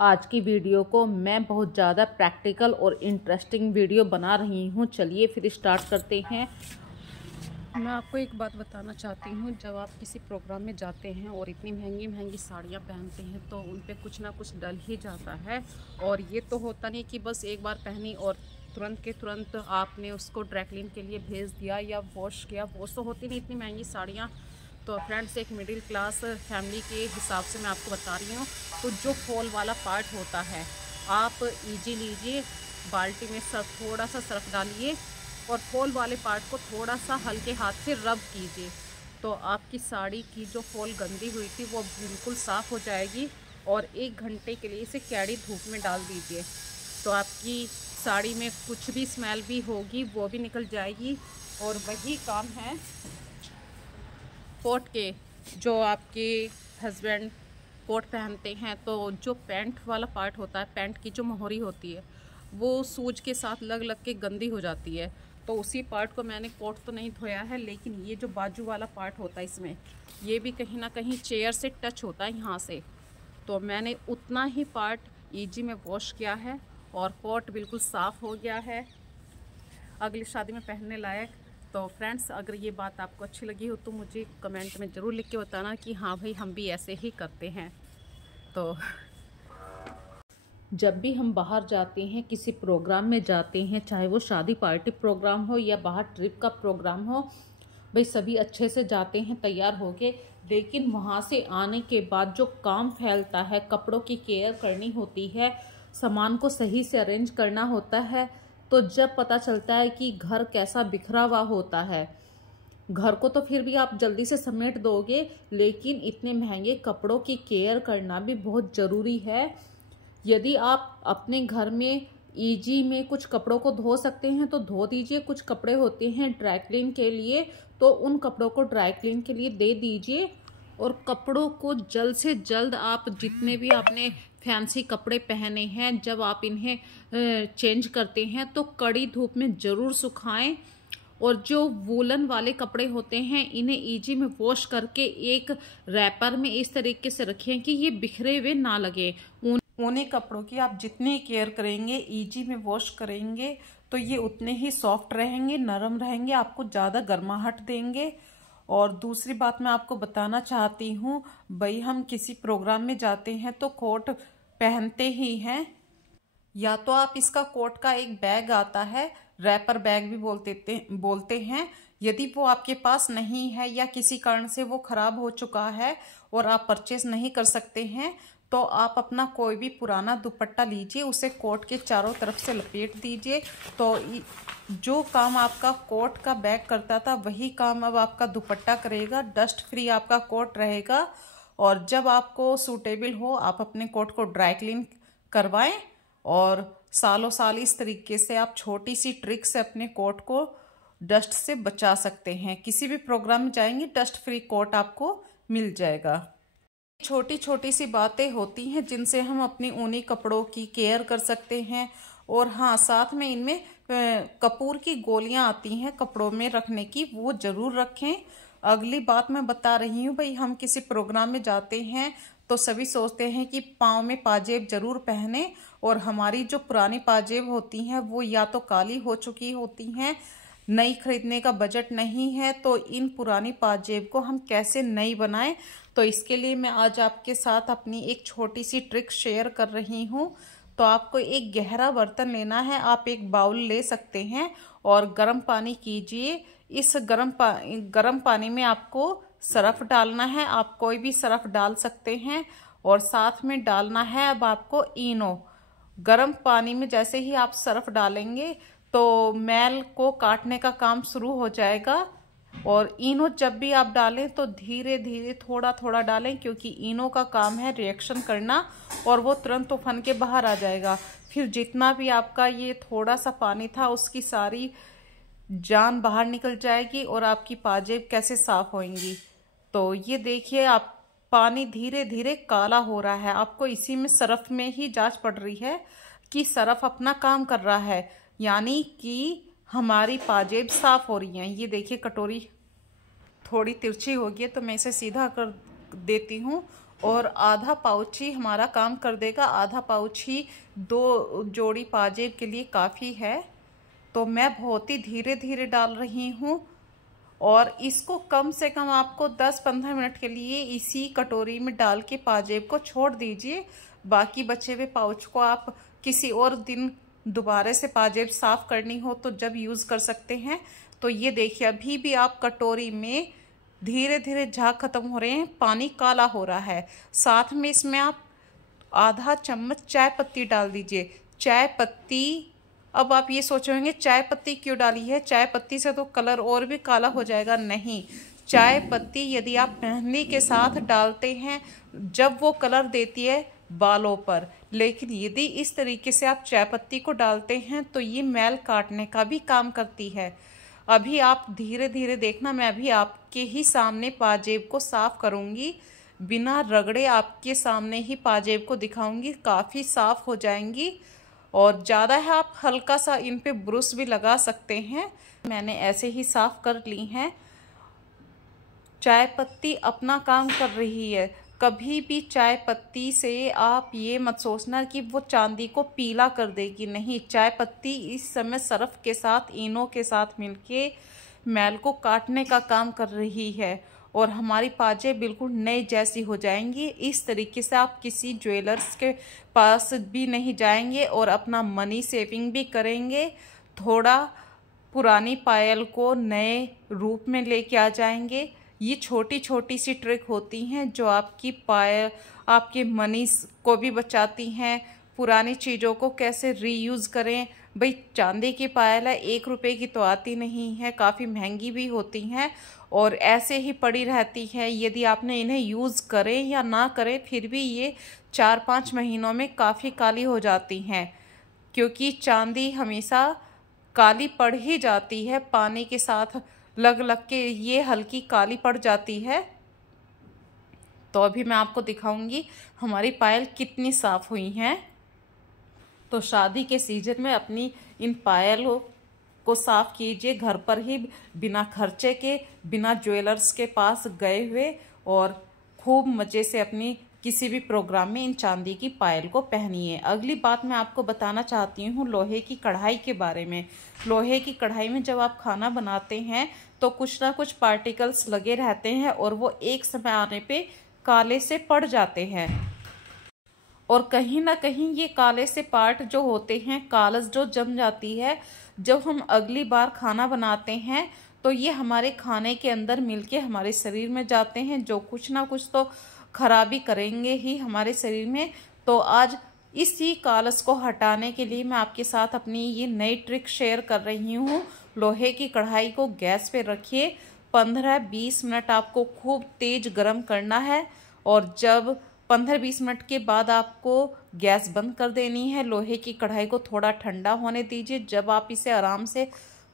आज की वीडियो को मैं बहुत ज़्यादा प्रैक्टिकल और इंटरेस्टिंग वीडियो बना रही हूँ। चलिए फिर स्टार्ट करते हैं। मैं आपको एक बात बताना चाहती हूँ, जब आप किसी प्रोग्राम में जाते हैं और इतनी महंगी महंगी साड़ियाँ पहनते हैं तो उन पे कुछ ना कुछ डल ही जाता है। और ये तो होता नहीं कि बस एक बार पहनी और तुरंत के तुरंत आपने उसको ड्राई क्लीन के लिए भेज दिया या वॉश किया। वॉश तो होती नहीं इतनी महंगी साड़ियाँ। तो फ्रेंड्स, एक मिडिल क्लास फैमिली के हिसाब से मैं आपको बता रही हूँ। तो जो फॉल वाला पार्ट होता है, आप ईजी लीजिए, बाल्टी में थोड़ा सा सर्फ डालिए और फॉल वाले पार्ट को थोड़ा सा हल्के हाथ से रब कीजिए, तो आपकी साड़ी की जो फॉल गंदी हुई थी वो बिल्कुल साफ़ हो जाएगी। और 1 घंटे के लिए इसे कैड़ी धूप में डाल दीजिए, तो आपकी साड़ी में कुछ भी स्मेल भी होगी वो भी निकल जाएगी। और वही काम है कोट के। जो आपके हस्बैंड कोट पहनते हैं तो जो पैंट वाला पार्ट होता है, पैंट की जो मोहरी होती है वो सूज के साथ लग लग के गंदी हो जाती है। तो उसी पार्ट को मैंने कोट तो नहीं धोया है, लेकिन ये जो बाजू वाला पार्ट होता है इसमें ये भी कहीं ना कहीं चेयर से टच होता है यहाँ से, तो मैंने उतना ही पार्ट ईजी में वॉश किया है और कोट बिल्कुल साफ़ हो गया है, अगली शादी में पहनने लायक। तो फ्रेंड्स, अगर ये बात आपको अच्छी लगी हो तो मुझे कमेंट में ज़रूर लिख के बताना कि हाँ भाई, हम भी ऐसे ही करते हैं। तो जब भी हम बाहर जाते हैं, किसी प्रोग्राम में जाते हैं, चाहे वो शादी पार्टी प्रोग्राम हो या बाहर ट्रिप का प्रोग्राम हो, भाई सभी अच्छे से जाते हैं तैयार होके, लेकिन वहाँ से आने के बाद जो काम फैलता है, कपड़ों की केयर करनी होती है, सामान को सही से अरेंज करना होता है, तो जब पता चलता है कि घर कैसा बिखरा हुआ होता है। घर को तो फिर भी आप जल्दी से समेट दोगे, लेकिन इतने महंगे कपड़ों की केयर करना भी बहुत ज़रूरी है। यदि आप अपने घर में ईजी में कुछ कपड़ों को धो सकते हैं तो धो दीजिए। कुछ कपड़े होते हैं ड्राई क्लीन के लिए, तो उन कपड़ों को ड्राई क्लीन के लिए दे दीजिए। और कपड़ों को जल्द से जल्द, आप जितने भी आपने फैंसी कपड़े पहने हैं, जब आप इन्हें चेंज करते हैं तो कड़ी धूप में ज़रूर सुखाएं। और जो वूलन वाले कपड़े होते हैं इन्हें ईजी में वॉश करके एक रैपर में इस तरीके से रखें कि ये बिखरे हुए ना लगे। उन्हीं कपड़ों की आप जितनी केयर करेंगे, ईजी में वॉश करेंगे, तो ये उतने ही सॉफ्ट रहेंगे, नरम रहेंगे, आपको ज़्यादा गर्माहट देंगे। और दूसरी बात मैं आपको बताना चाहती हूँ, भाई हम किसी प्रोग्राम में जाते हैं तो कोट पहनते ही हैं। या तो आप इसका कोट का एक बैग आता है, रैपर बैग भी बोलते हैं, यदि वो आपके पास नहीं है या किसी कारण से वो खराब हो चुका है और आप परचेस नहीं कर सकते हैं, तो आप अपना कोई भी पुराना दुपट्टा लीजिए, उसे कोट के चारों तरफ से लपेट दीजिए। तो जो काम आपका कोट का बैग करता था वही काम अब आपका दुपट्टा करेगा। डस्ट फ्री आपका कोट रहेगा। और जब आपको सूटेबल हो, आप अपने कोट को ड्राई क्लीन करवाएं। और सालों साल इस तरीके से आप छोटी सी ट्रिक से अपने कोट को डस्ट से बचा सकते हैं। किसी भी प्रोग्राम में जाएंगे, डस्ट फ्री कोट आपको मिल जाएगा। छोटी छोटी सी बातें होती हैं जिनसे हम अपनी ऊनी कपड़ों की केयर कर सकते हैं। और हाँ, साथ में इनमें कपूर की गोलियां आती हैं कपड़ों में रखने की, वो जरूर रखें। अगली बात मैं बता रही हूँ, भाई हम किसी प्रोग्राम में जाते हैं तो सभी सोचते हैं कि पाँव में पाजेब जरूर पहने, और हमारी जो पुरानी पाजेब होती हैं वो या तो काली हो चुकी होती हैं, नई खरीदने का बजट नहीं है। तो इन पुरानी पाजेब को हम कैसे नई बनाएं, तो इसके लिए मैं आज आपके साथ अपनी एक छोटी सी ट्रिक शेयर कर रही हूँ। तो आपको एक गहरा बर्तन लेना है, आप एक बाउल ले सकते हैं और गर्म पानी कीजिए। इस गर्म पानी में आपको सरफ डालना है, आप कोई भी सरफ डाल सकते हैं। और साथ में डालना है अब आपको इनो। गर्म पानी में जैसे ही आप सरफ डालेंगे तो मैल को काटने का काम शुरू हो जाएगा। और इनो जब भी आप डालें तो धीरे धीरे थोड़ा थोड़ा डालें, क्योंकि इनो का काम है रिएक्शन करना और वो तुरंत उफन के बाहर आ जाएगा। फिर जितना भी आपका ये थोड़ा सा पानी था उसकी सारी जान बाहर निकल जाएगी और आपकी पाजेब कैसे साफ होंगी। तो ये देखिए, आप पानी धीरे धीरे काला हो रहा है, आपको इसी में सरफ में ही जांच पड़ रही है कि सरफ अपना काम कर रहा है, यानी कि हमारी पाजेब साफ हो रही हैं। ये देखिए, कटोरी थोड़ी तिरछी हो गई है तो मैं इसे सीधा कर देती हूँ और आधा पाउच ही हमारा काम कर देगा, आधा पाउच ही 2 जोड़ी पाजेब के लिए काफ़ी है। तो मैं बहुत ही धीरे धीरे डाल रही हूँ और इसको कम से कम आपको 10-15 मिनट के लिए इसी कटोरी में डाल के पाजेब को छोड़ दीजिए। बाकी बचे हुए पाउच को आप किसी और दिन दोबारा से पाजेब साफ़ करनी हो तो जब यूज़ कर सकते हैं। तो ये देखिए अभी भी आप कटोरी में धीरे धीरे झाग खत्म हो रहे हैं, पानी काला हो रहा है। साथ में इसमें आप आधा चम्मच चाय पत्ती डाल दीजिए। चाय पत्ती, अब आप ये सोचेंगे चाय पत्ती क्यों डाली है, चाय पत्ती से तो कलर और भी काला हो जाएगा। नहीं, चाय पत्ती यदि आप मेहंदी के साथ डालते हैं जब वो कलर देती है बालों पर, लेकिन यदि इस तरीके से आप चाय पत्ती को डालते हैं तो ये मैल काटने का भी काम करती है। अभी आप धीरे धीरे देखना, मैं अभी आपके ही सामने पाजेब को साफ़ करूँगी, बिना रगड़े आपके सामने ही पाजेब को दिखाऊंगी, काफ़ी साफ़ हो जाएंगी। और ज़्यादा है आप हल्का सा इन पे ब्रश भी लगा सकते हैं। मैंने ऐसे ही साफ़ कर ली हैं। चाय पत्ती अपना काम कर रही है। कभी भी चाय पत्ती से आप ये मत सोचना कि वो चांदी को पीला कर देगी, नहीं। चाय पत्ती इस समय सर्फ के साथ, इनो के साथ मिलके मैल को काटने का काम कर रही है और हमारी पाजेब बिल्कुल नई जैसी हो जाएंगी। इस तरीके से आप किसी ज्वेलर्स के पास भी नहीं जाएंगे और अपना मनी सेविंग भी करेंगे। थोड़ा पुरानी पायल को नए रूप में लेके आ जाएंगे। ये छोटी छोटी सी ट्रिक होती हैं जो आपकी पायल, आपके मनी को भी बचाती हैं। पुरानी चीज़ों को कैसे रीयूज़ करें। भाई चांदी की पायल है, 1 रुपए की तो आती नहीं है, काफ़ी महंगी भी होती हैं और ऐसे ही पड़ी रहती है। यदि आपने इन्हें यूज़ करें या ना करें फिर भी ये 4-5 महीनों में काफ़ी काली हो जाती हैं, क्योंकि चांदी हमेशा काली पड़ ही जाती है, पानी के साथ लग लग के ये हल्की काली पड़ जाती है। तो अभी मैं आपको दिखाऊंगी हमारी पायल कितनी साफ़ हुई हैं। तो शादी के सीजन में अपनी इन पायलों को साफ़ कीजिए घर पर ही, बिना खर्चे के, बिना ज्वेलर्स के पास गए हुए, और खूब मज़े से अपनी किसी भी प्रोग्राम में इन चांदी की पायल को पहनिए। अगली बात मैं आपको बताना चाहती हूँ लोहे की कढ़ाई के बारे में। लोहे की कढ़ाई में जब आप खाना बनाते हैं तो कुछ ना कुछ पार्टिकल्स लगे रहते हैं और वो एक समय आने पे काले से पड़ जाते हैं, और कहीं ना कहीं ये काले से पार्ट जो होते हैं, कालस जो जम जाती है, जब हम अगली बार खाना बनाते हैं तो ये हमारे खाने के अंदर मिलके हमारे शरीर में जाते हैं, जो कुछ ना कुछ तो खराबी करेंगे ही हमारे शरीर में। तो आज इसी कालस को हटाने के लिए मैं आपके साथ अपनी ये नई ट्रिक शेयर कर रही हूँ। लोहे की कढ़ाई को गैस पे रखिए, 15-20 मिनट आपको खूब तेज गरम करना है, और जब 15-20 मिनट के बाद आपको गैस बंद कर देनी है। लोहे की कढ़ाई को थोड़ा ठंडा होने दीजिए। जब आप इसे आराम से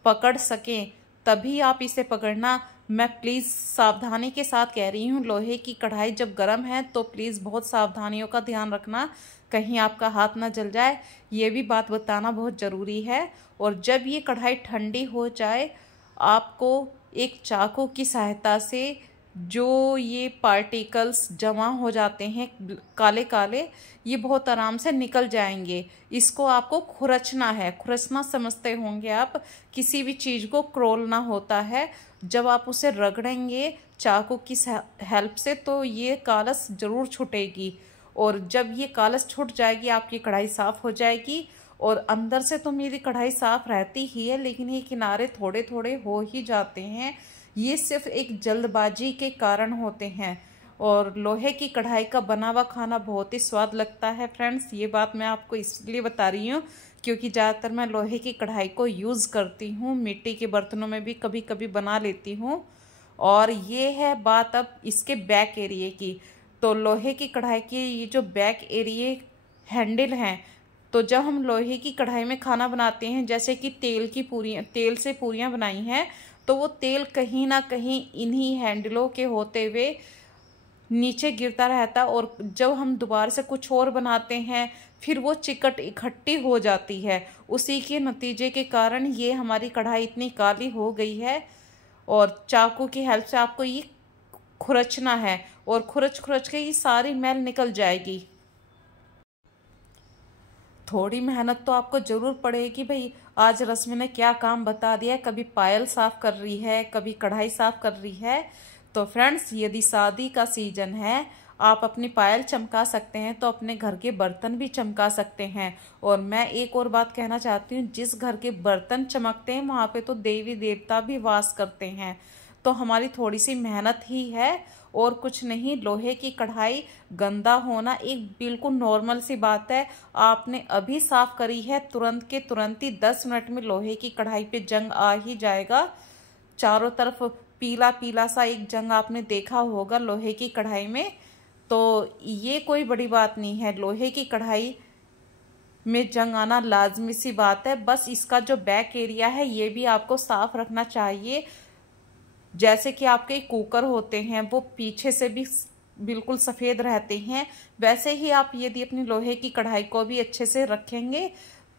पकड़ सकें तभी आप इसे पकड़ना। मैं प्लीज़ सावधानी के साथ कह रही हूँ, लोहे की कढ़ाई जब गर्म है तो प्लीज़ बहुत सावधानियों का ध्यान रखना, कहीं आपका हाथ ना जल जाए, ये भी बात बताना बहुत ज़रूरी है। और जब ये कढ़ाई ठंडी हो जाए, आपको एक चाकू की सहायता से जो ये पार्टिकल्स जमा हो जाते हैं काले काले, ये बहुत आराम से निकल जाएंगे। इसको आपको खुरचना है। खुरचना समझते होंगे आप, किसी भी चीज़ को क्रोलना होता है। जब आप उसे रगड़ेंगे चाकू की हेल्प से तो ये कालस ज़रूर छूटेगी, और जब ये कालस छूट जाएगी आपकी कढ़ाई साफ़ हो जाएगी। और अंदर से तो मेरी कढ़ाई साफ़ रहती ही है, लेकिन ये किनारे थोड़े थोड़े हो ही जाते हैं। ये सिर्फ एक जल्दबाजी के कारण होते हैं, और लोहे की कढ़ाई का बना हुआ खाना बहुत ही स्वाद लगता है फ्रेंड्स। ये बात मैं आपको इसलिए बता रही हूँ क्योंकि ज़्यादातर मैं लोहे की कढ़ाई को यूज़ करती हूँ, मिट्टी के बर्तनों में भी कभी कभी बना लेती हूँ। और ये है बात अब इसके बैक एरिए की। तो लोहे की कढ़ाई के ये जो बैक एरिए हैंडल हैं, तो जब हम लोहे की कढ़ाई में खाना बनाते हैं, जैसे कि तेल से पूरियाँ बनाई हैं, तो वो तेल कहीं ना कहीं इन्हीं हैंडलों के होते हुए नीचे गिरता रहता, और जब हम दोबारा से कुछ और बनाते हैं फिर वो चिकट इकट्ठी हो जाती है। उसी के नतीजे के कारण ये हमारी कढ़ाई इतनी काली हो गई है। और चाकू की हेल्प से आपको ये खुरचना है और खुरच खुरच के ये सारी मैल निकल जाएगी। थोड़ी मेहनत तो आपको ज़रूर पड़ेगी भाई। आज रश्मि ने क्या काम बता दिया, कभी पायल साफ कर रही है, कभी कढ़ाई साफ कर रही है। तो फ्रेंड्स, यदि शादी का सीजन है, आप अपनी पायल चमका सकते हैं तो अपने घर के बर्तन भी चमका सकते हैं। और मैं एक और बात कहना चाहती हूँ, जिस घर के बर्तन चमकते हैं वहाँ पे तो देवी देवता भी वास करते हैं। तो हमारी थोड़ी सी मेहनत ही है और कुछ नहीं। लोहे की कढ़ाई गंदा होना एक बिल्कुल नॉर्मल सी बात है। आपने अभी साफ करी है, तुरंत के तुरंत ही 10 मिनट में लोहे की कढ़ाई पे जंग आ ही जाएगा। चारों तरफ पीला पीला सा एक जंग आपने देखा होगा लोहे की कढ़ाई में। तो ये कोई बड़ी बात नहीं है, लोहे की कढ़ाई में जंग आना लाजमी सी बात है। बस इसका जो बैक एरिया है ये भी आपको साफ रखना चाहिए। जैसे कि आपके कुकर होते हैं वो पीछे से भी बिल्कुल सफ़ेद रहते हैं, वैसे ही आप यदि अपनी लोहे की कढ़ाई को भी अच्छे से रखेंगे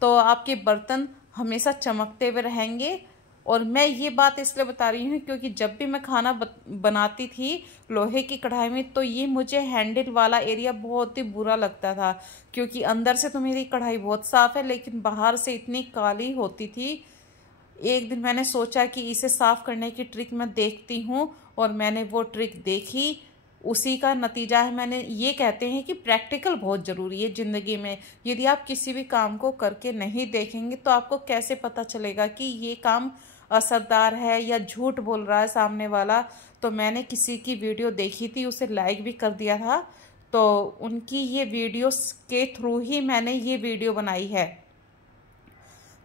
तो आपके बर्तन हमेशा चमकते हुए रहेंगे। और मैं ये बात इसलिए बता रही हूँ क्योंकि जब भी मैं खाना बनाती थी लोहे की कढ़ाई में तो ये मुझे हैंडल वाला एरिया बहुत ही बुरा लगता था, क्योंकि अंदर से तो मेरी कढ़ाई बहुत साफ़ है लेकिन बाहर से इतनी काली होती थी। एक दिन मैंने सोचा कि इसे साफ़ करने की ट्रिक मैं देखती हूँ और मैंने वो ट्रिक देखी। उसी का नतीजा है, मैंने ये कहते हैं कि प्रैक्टिकल बहुत ज़रूरी है ज़िंदगी में। यदि आप किसी भी काम को करके नहीं देखेंगे तो आपको कैसे पता चलेगा कि ये काम असरदार है या झूठ बोल रहा है सामने वाला। तो मैंने किसी की वीडियो देखी थी, उसे लाइक भी कर दिया था, तो उनकी ये वीडियो के थ्रू ही मैंने ये वीडियो बनाई है।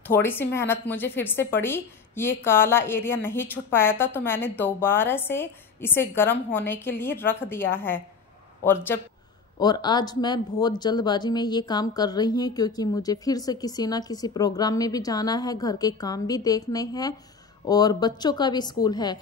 थोड़ी सी मेहनत मुझे फिर से पड़ी, ये काला एरिया नहीं छुट पाया था तो मैंने दोबारा से इसे गर्म होने के लिए रख दिया है। और आज मैं बहुत जल्दबाजी में ये काम कर रही हूँ क्योंकि मुझे फिर से किसी ना किसी प्रोग्राम में भी जाना है, घर के काम भी देखने हैं और बच्चों का भी स्कूल है।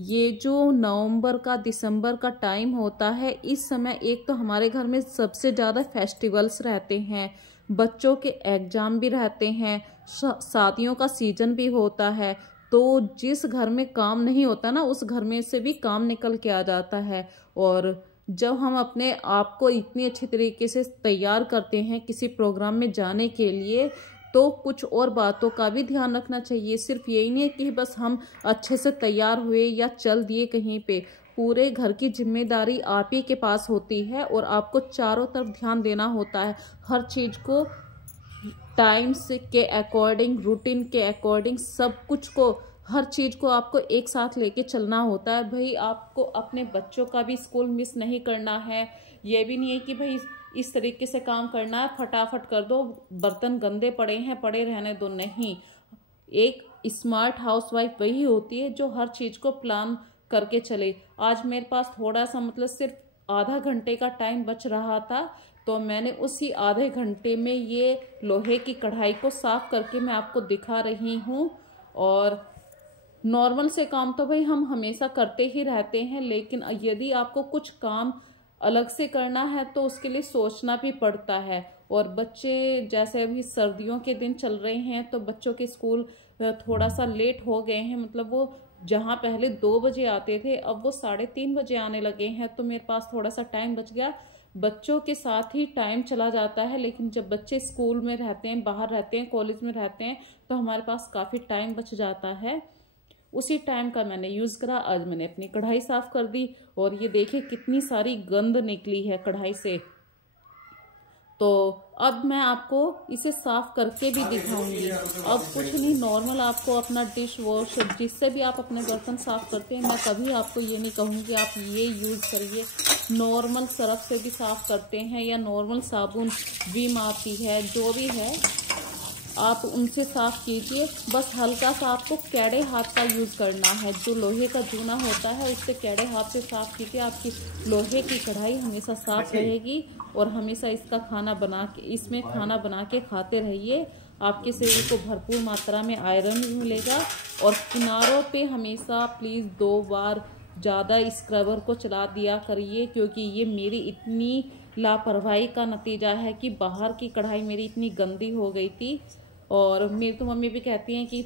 ये जो नवंबर का दिसंबर का टाइम होता है, इस समय एक तो हमारे घर में सबसे ज़्यादा फेस्टिवल्स रहते हैं, बच्चों के एग्ज़ाम भी रहते हैं, शादियों का सीजन भी होता है। तो जिस घर में काम नहीं होता ना उस घर में से भी काम निकल के आ जाता है। और जब हम अपने आप को इतनी अच्छी तरीके से तैयार करते हैं किसी प्रोग्राम में जाने के लिए तो कुछ और बातों का भी ध्यान रखना चाहिए। सिर्फ यही नहीं है कि बस हम अच्छे से तैयार हुए या चल दिए कहीं पे। पूरे घर की जिम्मेदारी आप ही के पास होती है और आपको चारों तरफ ध्यान देना होता है। हर चीज़ को टाइम से के अकॉर्डिंग, रूटीन के अकॉर्डिंग, सब कुछ को, हर चीज़ को आपको एक साथ लेके चलना होता है। भाई आपको अपने बच्चों का भी स्कूल मिस नहीं करना है। ये भी नहीं है कि भाई इस तरीके से काम करना है फटाफट कर दो, बर्तन गंदे पड़े हैं पड़े रहने दो। नहीं, एक स्मार्ट हाउसवाइफ वही होती है जो हर चीज़ को प्लान करके चले। आज मेरे पास थोड़ा सा सिर्फ आधा घंटे का टाइम बच रहा था तो मैंने उसी आधे घंटे में ये लोहे की कढ़ाई को साफ करके मैं आपको दिखा रही हूँ। और नॉर्मल से काम तो भाई हम हमेशा करते ही रहते हैं, लेकिन यदि आपको कुछ काम अलग से करना है तो उसके लिए सोचना भी पड़ता है। और बच्चे जैसे अभी सर्दियों के दिन चल रहे हैं तो बच्चों के स्कूल थोड़ा सा लेट हो गए हैं, वो जहाँ पहले 2 बजे आते थे अब वो 3:30 बजे आने लगे हैं। तो मेरे पास थोड़ा सा टाइम बच गया, बच्चों के साथ ही टाइम चला जाता है। लेकिन जब बच्चे स्कूल में रहते हैं, बाहर रहते हैं, कॉलेज में रहते हैं तो हमारे पास काफ़ी टाइम बच जाता है। उसी टाइम का मैंने यूज़ करा। आज मैंने अपनी कढ़ाई साफ़ कर दी और ये देखिए कितनी सारी गंद निकली है कढ़ाई से। तो अब मैं आपको इसे साफ़ करके भी दिखाऊंगी। अब कुछ नहीं, नॉर्मल आपको अपना डिश वॉश जिससे भी आप अपने बर्तन साफ़ करते हैं, मैं कभी आपको ये नहीं कहूँगी आप ये यूज़ करिए। नॉर्मल सरफ से भी साफ़ करते हैं या नॉर्मल साबुन विम आती है, जो भी है आप उनसे साफ़ कीजिए। बस हल्का सा आपको कैड़े हाथ का यूज़ करना है, जो लोहे का जूना होता है उससे कैड़े हाथ से साफ़ कीजिए। आपकी लोहे की कढ़ाई हमेशा साफ़ रहेगी और हमेशा इसमें खाना बना के खाते रहिए। आपके शरीर को भरपूर मात्रा में आयरन भी मिलेगा। और किनारों पे हमेशा प्लीज़ 2 बार ज़्यादा स्क्रबर को चला दिया करिए, क्योंकि ये मेरी इतनी लापरवाही का नतीजा है कि बाहर की कढ़ाई मेरी इतनी गंदी हो गई थी। और मेरी तो मम्मी भी कहती हैं कि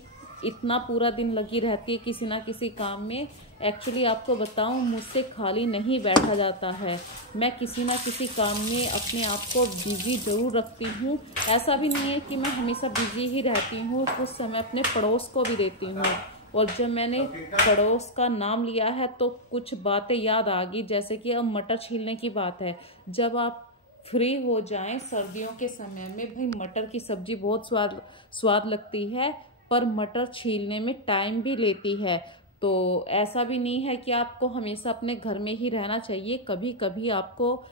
इतना पूरा दिन लगी रहती है किसी ना किसी काम में, एक्चुअली आपको बताऊं, मुझसे खाली नहीं बैठा जाता है। मैं किसी ना किसी काम में अपने आप को बिज़ी ज़रूर रखती हूँ। ऐसा भी नहीं है कि मैं हमेशा बिज़ी ही रहती हूँ, कुछ समय अपने पड़ोस को भी देती हूँ। और जब मैंने पड़ोस का नाम लिया है तो कुछ बातें याद आ गई, जैसे कि अब मटर छीलने की बात है। जब आप फ्री हो जाएं सर्दियों के समय में, भाई मटर की सब्जी बहुत स्वाद लगती है, पर मटर छीलने में टाइम भी लेती है। तो ऐसा भी नहीं है कि आपको हमेशा अपने घर में ही रहना चाहिए। कभी कभी आपको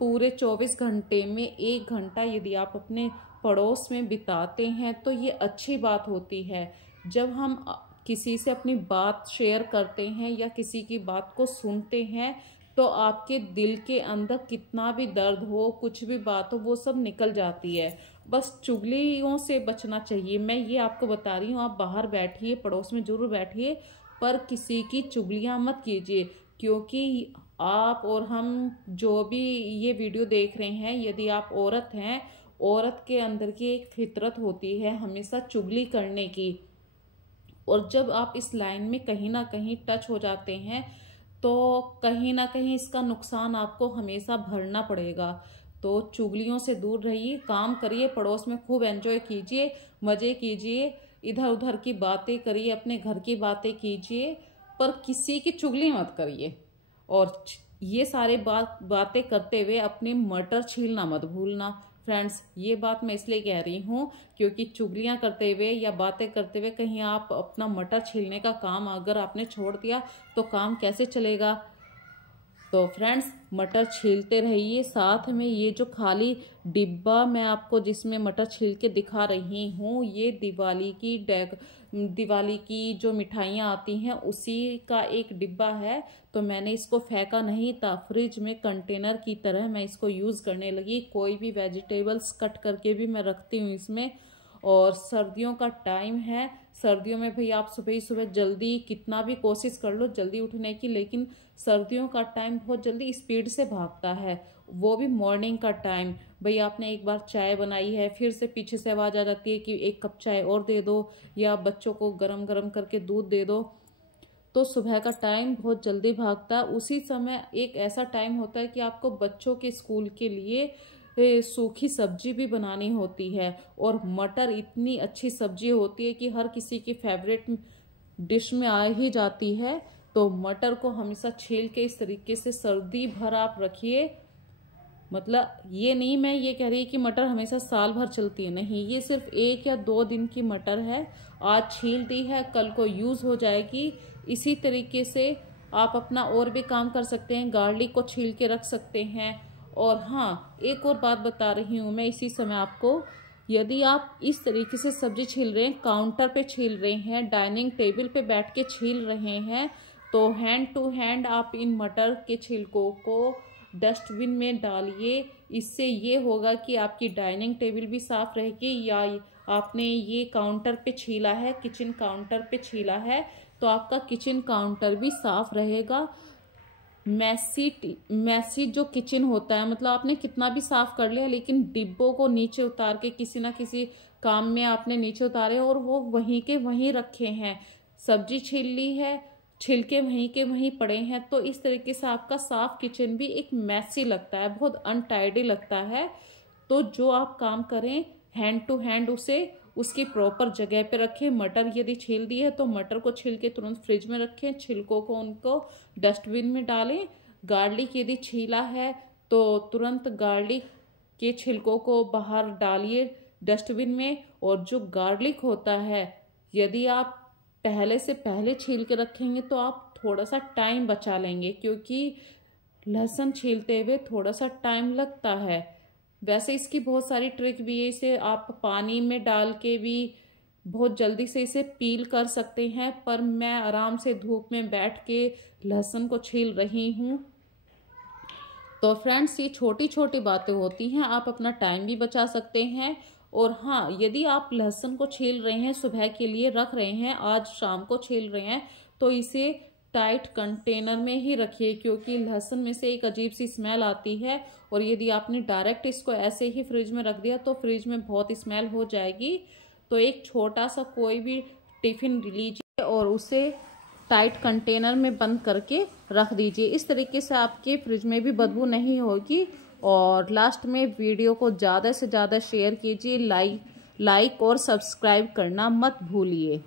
पूरे 24 घंटे में 1 घंटा यदि आप अपने पड़ोस में बिताते हैं तो ये अच्छी बात होती है। जब हम किसी से अपनी बात शेयर करते हैं या किसी की बात को सुनते हैं तो आपके दिल के अंदर कितना भी दर्द हो, कुछ भी बात हो, वो सब निकल जाती है। बस चुगलियों से बचना चाहिए। मैं ये आपको बता रही हूँ, आप बाहर बैठिए, पड़ोस में जरूर बैठिए, पर किसी की चुगलियाँ मत कीजिए। क्योंकि आप और हम जो भी ये वीडियो देख रहे हैं, यदि आप औरत हैं, औरत के अंदर की एक फितरत होती है हमेशा चुगली करने की। और जब आप इस लाइन में कहीं ना कहीं टच हो जाते हैं तो कहीं ना कहीं इसका नुकसान आपको हमेशा भरना पड़ेगा। तो चुगलियों से दूर रहिए, काम करिए, पड़ोस में खूब एंजॉय कीजिए, मज़े कीजिए, इधर उधर की बातें करिए, अपने घर की बातें कीजिए, पर किसी की चुगली मत करिए। और ये सारे बातें करते हुए अपनी मटर छीलना मत भूलना। फ्रेंड्स, ये बात मैं इसलिए कह रही हूँ क्योंकि चुगलियाँ करते हुए या बातें करते हुए कहीं आप अपना मटर छीलने का काम अगर आपने छोड़ दिया तो काम कैसे चलेगा। तो फ्रेंड्स, मटर छीलते रहिए। साथ में ये जो खाली डिब्बा मैं आपको जिसमें मटर छील के दिखा रही हूँ, ये दिवाली की जो मिठाइयाँ आती हैं उसी का एक डिब्बा है। तो मैंने इसको फेंका नहीं था, फ्रिज में कंटेनर की तरह मैं इसको यूज़ करने लगी। कोई भी वेजिटेबल्स कट करके भी मैं रखती हूँ इसमें। और सर्दियों का टाइम है, सर्दियों में भाई आप सुबह ही सुबह जल्दी कितना भी कोशिश कर लो जल्दी उठने की, लेकिन सर्दियों का टाइम बहुत जल्दी स्पीड से भागता है, वो भी मॉर्निंग का टाइम। भाई आपने एक बार चाय बनाई है, फिर से पीछे से आवाज़ आ जाती है कि 1 कप चाय और दे दो, या बच्चों को गरम गरम करके दूध दे दो। तो सुबह का टाइम बहुत जल्दी भागता है। उसी समय एक ऐसा टाइम होता है कि आपको बच्चों के स्कूल के लिए सूखी सब्जी भी बनानी होती है। और मटर इतनी अच्छी सब्जी होती है कि हर किसी की फेवरेट डिश में आ ही जाती है। तो मटर को हमेशा छील के इस तरीके से सर्दी भर आप रखिए। मतलब ये नहीं मैं ये कह रही कि मटर हमेशा साल भर चलती है, नहीं, ये सिर्फ 1 या 2 दिन की मटर है। आज छील दी है, कल को यूज़ हो जाएगी। इसी तरीके से आप अपना और भी काम कर सकते हैं, गार्लिक को छील के रख सकते हैं। और हाँ, एक और बात बता रही हूँ मैं इसी समय आपको, यदि आप इस तरीके से सब्जी छील रहे हैं, काउंटर पे छील रहे हैं, डाइनिंग टेबल पे बैठ के छील रहे हैं, तो हैंड टू हैंड आप इन मटर के छिलकों को डस्टबिन में डालिए। इससे ये होगा कि आपकी डाइनिंग टेबल भी साफ रहेगी। या आपने ये काउंटर पे छीला है, किचन काउंटर पे छीला है, तो आपका किचन काउंटर भी साफ रहेगा। मैसी जो किचन होता है, मतलब आपने कितना भी साफ कर लिया लेकिन डिब्बों को नीचे उतार के किसी ना किसी काम में आपने नीचे उतारे और वो वहीं के वहीं रखे हैं, सब्जी छील ली है, छिलके वहीं के वहीं पड़े हैं, तो इस तरीके से आपका साफ किचन भी एक मैसी लगता है, बहुत अनटाइडी लगता है। तो जो आप काम करें हैंड टू हैंड उसे उसकी प्रॉपर जगह पे रखें। मटर यदि छील दी है तो मटर को छील के तुरंत फ्रिज में रखें, छिलकों को उनको डस्टबिन में डालें। गार्लिक यदि छीला है तो तुरंत गार्लिक के छिलकों को बाहर डालिए डस्टबिन में। और जो गार्लिक होता है, यदि आप पहले से पहले छील के रखेंगे तो आप थोड़ा सा टाइम बचा लेंगे, क्योंकि लहसुन छीलते हुए थोड़ा सा टाइम लगता है। वैसे इसकी बहुत सारी ट्रिक भी है, इसे आप पानी में डाल के भी बहुत जल्दी से इसे पील कर सकते हैं, पर मैं आराम से धूप में बैठ के लहसुन को छील रही हूँ। तो फ्रेंड्स, ये छोटी छोटी बातें होती हैं, आप अपना टाइम भी बचा सकते हैं। और हाँ, यदि आप लहसुन को छील रहे हैं, सुबह के लिए रख रहे हैं, आज शाम को छील रहे हैं, तो इसे टाइट कंटेनर में ही रखिए, क्योंकि लहसुन में से एक अजीब सी स्मेल आती है। और यदि आपने डायरेक्ट इसको ऐसे ही फ्रिज में रख दिया तो फ्रिज में बहुत स्मेल हो जाएगी। तो एक छोटा सा कोई भी टिफिन लीजिए और उसे टाइट कंटेनर में बंद करके रख दीजिए। इस तरीके से आपके फ्रिज में भी बदबू नहीं होगी। और लास्ट में वीडियो को ज़्यादा से ज़्यादा शेयर कीजिए, लाइक और सब्सक्राइब करना मत भूलिए।